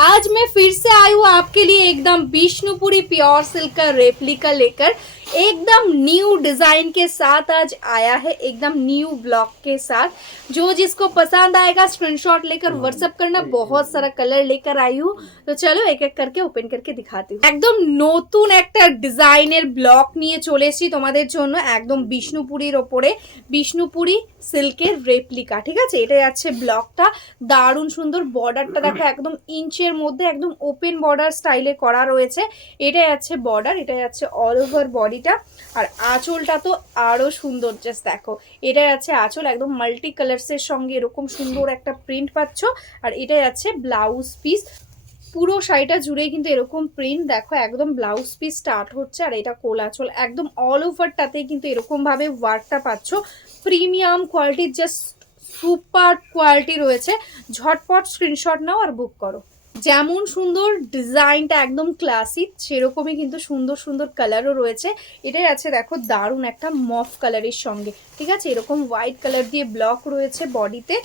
आज मैं फिर से आई हूँ आपके लिए एकदम विष्णुपुरी प्योर सिल्क का रेप्लिका लेकर एकदम न्यू डिजाइन के साथ आज आया है, एकदम न्यू ब्लॉक के साथ। जो जिसको पसंद आएगा स्क्रीनशॉट लेकर व्हाट्सएप करना। बहुत सारा कलर लेकर आई हूँ, तो चलो एक एक करके ओपन करके दिखाती हूँ। एकदम नतून একটা ডিজাইনের ব্লক নিয়ে চলে এসেছি তোমাদের জন্য, একদম বিষ্ণুপুরীর ওপরে বিষ্ণুপুরি সিল্কের রেপ্লিকা। ঠিক আছে, এটাই আছে ব্লকটা, দারুণ সুন্দর। বর্ডারটা দেখো একদম ইঞ্চের মধ্যে একদম ওপেন বর্ডার স্টাইলে করা রয়েছে। এটাই আছে বর্ডার, এটাই আছে অল ওভার বডিটা। আর আঁচলটা তো আরো সুন্দর, জাস্ট দেখো এটাই আছে আঁচল, একদম মাল্টি কালার্সের সঙ্গে এরকম সুন্দর একটা প্রিন্ট পাচ্ছ। আর এটাই আছে ব্লাউজ পিস, পুরো শাড়িটা জুড়েই কিন্তু এরকম প্রিন্ট দেখো, একদম ব্লাউজ পিস স্টার্ট হচ্ছে। আর এটা কোলাচল, একদম অল ওভারটাতেই কিন্তু এরকম ভাবে ওয়ার্কটা পাচ্ছ। প্রিমিয়াম কোয়ালিটির, জাস্ট সুপার কোয়ালিটি রয়েছে। ঝটপট স্ক্রিনশট নাও আর বুক করো। যেমন সুন্দর ডিজাইনটা একদম ক্লাসিক, সেরকমই কিন্তু সুন্দর সুন্দর কালারও রয়েছে। এটাই আছে দেখো দারুণ একটা মফ কালারের সঙ্গে। ঠিক আছে, এরকম হোয়াইট কালার দিয়ে ব্লক রয়েছে বডিতে।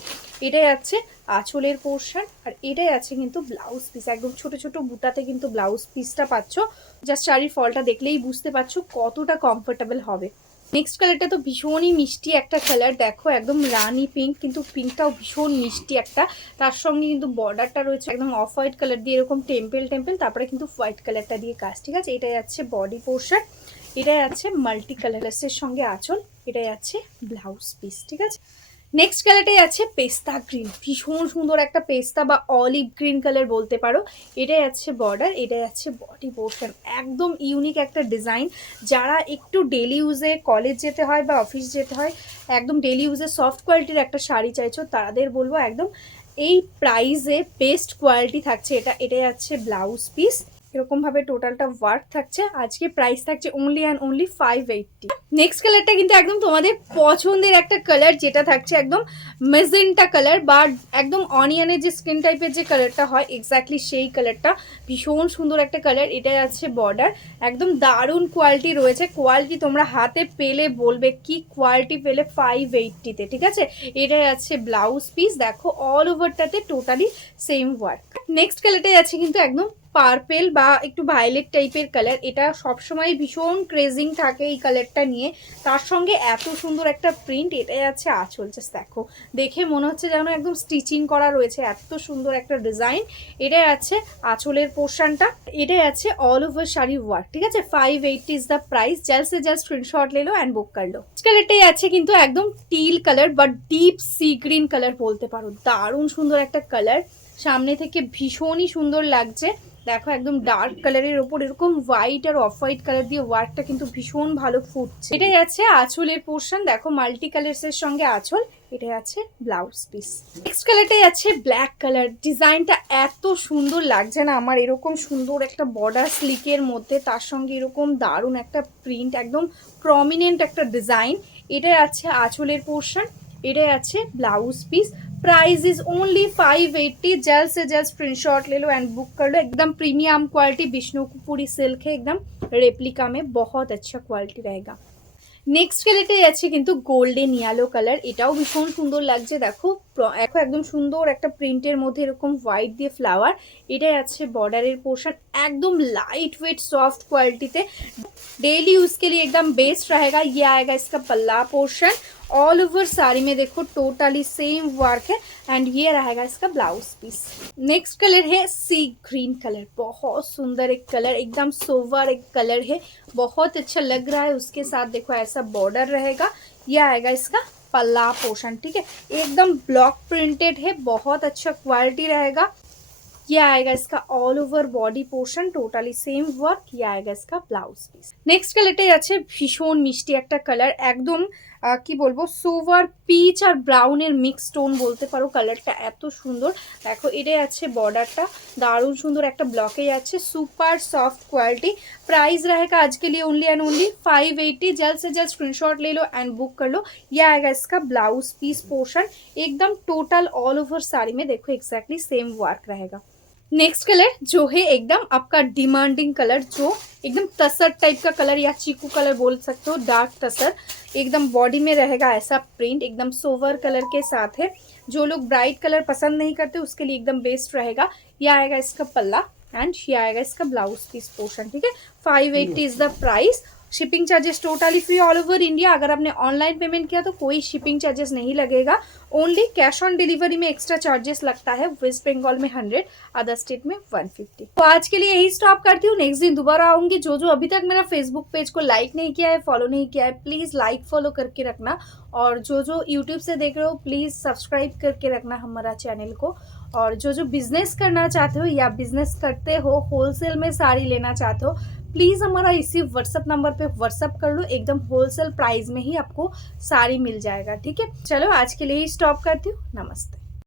এটাই আছে আঁচলের পোর্শন, আর এটাই আছে কিন্তু ব্লাউজ পিস। একদম ছোট ছোট বুটাতে কিন্তু ব্লাউজ পিসটা পাচ্ছ। জাস্ট শাড়ির ফলটা দেখলেই বুঝতে পারছো কতটা কমফোর্টেবল হবে। নেক্সট কালারটা তো ভীষণই মিষ্টি একটা কালার, দেখো একদম রানি পিঙ্ক, কিন্তু পিঙ্কটাও ভীষণ মিষ্টি একটা। তার সঙ্গে কিন্তু বর্ডারটা রয়েছে একদম অফ হোয়াইট কালার দিয়ে এরকম টেম্পেল টেম্পেল, তারপরে কিন্তু হোয়াইট কালারটা দিয়ে কাজ। ঠিক আছে, এটাই আছে বডি পোর্শন, এটাই আছে মাল্টি কালারসের সঙ্গে আঁচল, এটাই আছে ব্লাউজ পিস। ঠিক আছে, নেক্সট কালারটাই আছে পেস্তা গ্রিন, ভীষণ সুন্দর একটা পেস্তা বা অলিভ গ্রিন কালার বলতে পারো। এটাই আছে বর্ডার, এটাই আছে বডি পোর্শন, একদম ইউনিক একটা ডিজাইন। যারা একটু ডেলি ইউজে কলেজ যেতে হয় বা অফিস যেতে হয়, একদম ডেলি ইউজে সফট কোয়ালিটির একটা শাড়ি চাইছো, তাদের বলবো একদম এই প্রাইসে বেস্ট কোয়ালিটি থাকছে এটা। এটাই আছে ব্লাউজ পিস, এরকম ভাবে টোটালটা ওয়ার্ক থাকছে। আজকে প্রাইস থাকছে অনলি অ্যান্ড অনলি 580। নেক্সট কালারটা কিন্তু একদম তোমাদের পছন্দের একটা কালার, যেটা থাকছে একদম মেজেন্টা কালার বা একদম অনিয়নের যে স্কিন টাইপের যে কালারটা হয়, এক্স্যাক্টলি সেই কালারটা। ভীষণ সুন্দর একটা কালার, এটাই আছে বর্ডার, একদম দারুণ কোয়ালিটি রয়েছে। কোয়ালিটি তোমরা হাতে পেলে বলবে কি কোয়ালিটি পেলে 580-তে। ঠিক আছে, এটাই আছে ব্লাউজ পিস, দেখো অল ওভারটাতে টোটালি সেম ওয়ার্ক। নেক্সট কালারটাই আছে কিন্তু একদম পার্পেল বা একটু ভায়োলেট টাইপের কালার। এটা সবসময় ভীষণ ক্রেজিং থাকে এই কালারটা নিয়ে, তার সঙ্গে এত সুন্দর একটা প্রিন্ট। এটাই আছে আঁচল, জাস্ট দেখো দেখে মনে হচ্ছে যেন একদম স্টিচিং করা রয়েছে, এত সুন্দর একটা ডিজাইন। এটাই আছে আঁচলের পোর্শনটা, এটাই আছে অল ওভার শাড়ি ওয়ার্ক। ঠিক আছে, 580 ইজ দ্য প্রাইস। জলদ से जल्द स्क्रीनशॉट ले लो एंड बुक कर लो। কালারটাই আছে কিন্তু একদম টিল কালার বা ডিপ সি গ্রিন কালার বলতে পারো, দারুণ সুন্দর একটা কালার। সামনে থেকে ভীষণই সুন্দর লাগছে, দেখো একদম ডার্ক কালারের ওপর এরকম হোয়াইট আর অফ হোয়াইট কালার দিয়ে ওয়ার্কটা কিন্তু ভীষণ ভালো ফুটছে। এটাই আছে আঁচলের পোর্শন, দেখো মাল্টি কালার্সের সঙ্গে আঁচল, এটাই আছে ব্লাউজ পিস। নেক্সট কালারটাই আছে ব্ল্যাক কালার। ডিজাইনটা এত সুন্দর লাগছে না আমার, এরকম সুন্দর একটা বর্ডার স্লিকের মধ্যে, তার সঙ্গে এরকম দারুণ একটা প্রিন্ট, একদম প্রমিনেন্ট একটা ডিজাইন। এটাই আছে আঁচলের পোর্শন, এটাই আছে blouse piece. Price is only 580। जल्द से जल्द स्क्रीनशॉट ले लो एंड बुक कर लो। एकदम प्रीमियम क्वालिटी विष्णुपुरी सिल्क है, एकदम रेप्लिका में बहुत अच्छा क्वालिटी रहेगा। নেক্সট কালারটাই আছে কিন্তু গোল্ডেন ইয়েলো কালার, এটাও ভীষণ সুন্দর লাগছে। দেখো এখন একদম সুন্দর একটা প্রিন্টের মধ্যে এরকম হোয়াইট দিয়ে ফ্লাওয়ার। এটাই আছে বর্ডারের পোর্শন, একদম लाइट वेट सॉफ्ट क्वालिटी थे, डेली यूज के लिए एकदम बेस्ट रहेगा। ये आएगा इसका पल्ला पोर्शन, ऑल ओवर साड़ी में देखो टोटली सेम वर्क है, एंड ये रहेगा इसका ब्लाउज पीस। नेक्स्ट कलर है सी ग्रीन कलर, बहुत सुंदर एक कलर, एकदम सोवर एक कलर है, बहुत अच्छा लग रहा है। उसके साथ देखो ऐसा बॉर्डर रहेगा, ये आएगा इसका पल्ला पोर्शन। ठीक है, एकदम ब्लॉक प्रिंटेड है, बहुत अच्छा क्वालिटी रहेगा। ये आएगा इसका all over body portion, totally same work. ये आएगा इसका ब्लाउज पिस। नेक्स्ट কালারটাই আছে ভীষণ মিষ্টি একটা কালার, একদম কি বলবো সোভার পিচ আর ব্রাউনের মিক্স টোন বলতে পারো। কালারটা এত সুন্দর, দেখো এটাই আছে বর্ডারটা, দারুণ সুন্দর একটা ব্লকেই আছে, সুপার सॉफ्ट क्वालिटी। प्राइस रहेगा आज के लिए ओनली एंड ओनली 580। जल्द से जल्द स्क्रीनशॉट ले लो एंड बुक कर लो। ये आएगा इसका ब्लाउज पीस पोर्शन, एकदम टोटल ऑल ओवर साड़ी में देखो एग्जैक्टली सेम वर्क रहेगा। नेक्स्ट कलर जो है एकदम आपका डिमांडिंग कलर, जो एकदम तसर टाइप का कलर या चीकू कलर बोल सकते हो, डार्क तसर। एकदम बॉडी में रहेगा ऐसा प्रिंट, एकदम सोवर कलर के साथ है। जो लोग ब्राइट कलर पसंद नहीं करते उसके लिए एकदम बेस्ट रहेगा। यह आएगा इसका पल्ला एंड ये आएगा इसका ब्लाउज पीस पोर्शन, ठीक है। 580 is the price. Shipping charges totally free all over India. अगर आपने ऑनलाइन पेमेंट किया तो कोई शिपिंग चार्जेस नहीं लगेगा, ओनली कैश ऑन डिलीवरी में एक्स्ट्रा चार्जेस लगता है। वेस्ट बंगाल में 100, अदर स्टेट में 150। तो आज के लिए यही स्टॉप करती हूँ, नेक्स्ट दिन दोबारा आऊंगी। जो जो अभी तक मेरा फेसबुक पेज को लाइक नहीं किया है, फॉलो नहीं किया है, प्लीज लाइक फॉलो करके रखना। और जो जो यूट्यूब से देख रहे हो प्लीज सब्सक्राइब करके रखना हमारा चैनल को। और जो जो बिजनेस करना चाहते हो या बिजनेस करते हो, होलसेल में साड़ी लेना चाहते हो, प्लीज़ हमारा इसी व्हाट्सअप नंबर पे व्हाट्सअप कर लो, एकदम होलसेल प्राइस में ही आपको साड़ी मिल जाएगा, ठीक है। चलो आज के लिए ही स्टॉप करती हूँ, नमस्ते।